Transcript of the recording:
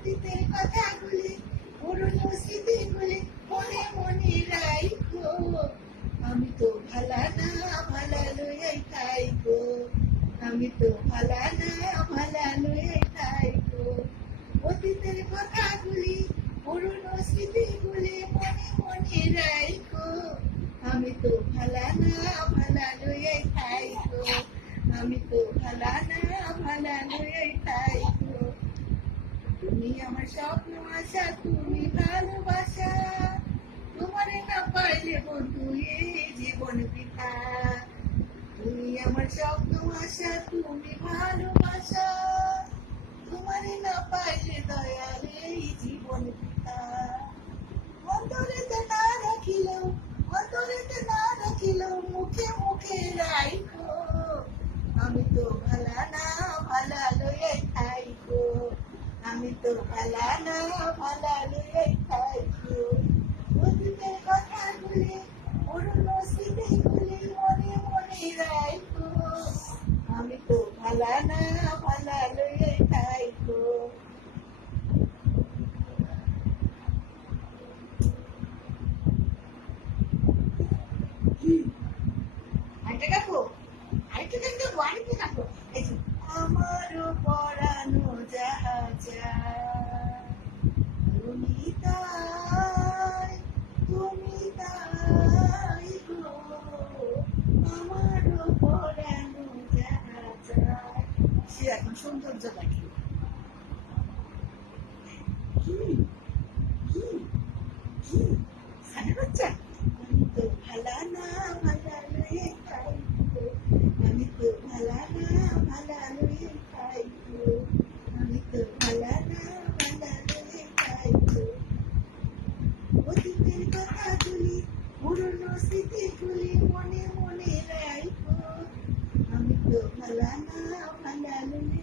অতীতের কথাগুলি পুরনো স্মৃতিগুলি মনে মনে রাইখো। আমি তো ভালা না ভালা লইয়াই থাইকো। আমি তো ভালা না ভালা লইয়াই থাইকো। অতীতের কথাগুলি পুরনো স্মৃতিগুলি মনে মনে রাইখো। আমি তো ভালা না ভালা লইয়াই থাইকো। আমি তো ভালা না ভালা লইয়াই থাইকো। তুমি আমার স্বপ্ন আশা, তুমি ভালোবাসা। তোমারে না পাইলে বন্ধু এই জীবন বৃথা। তুমি আমার স্বপ্ন আশা, তুমি ভালোবাসা। তোমারে না পাইলে দয়াল এই জীবন বৃথা। অন্তরেতে না রাখিলেও, অন্তরেতে না রাখিলেও মুখে মুখে রাইখো। আমি তো ভালা না ভালা লইয়াই থাইকো। আমি তো ভালা না ভালা লইয়াই থাইকো। অতীতের কথাগুলি পুরনো স্মৃতিগুলি মনে মনে রাইখো। আমি তো ভালা না ভালা লইয়াই থাইকো। আরেকটা গাবো, আরেকটা গান গাবো, আরেকটা গাবো। এই যে, আমারও পরানো যাহা চায়, তুমি তাই, তুমি তাই গো। আমারও পরানো যাহা চায়। সে এখন সৌন্দর্য দেখে। কি কি কি সানে বাচ্চা। আমি তো ভালা না ভালা লইয়ে খাইতো। আমি তো ভালা না ভালা লইয়ে খাইতো। আমি তো ভালা না ভালা লইয়ে খাইতো। অতীতের কথাগুলি পুরনো স্মৃতিগুলি মনে মনে রাইখো। আমি তো ভালা না ভালা লইয়ে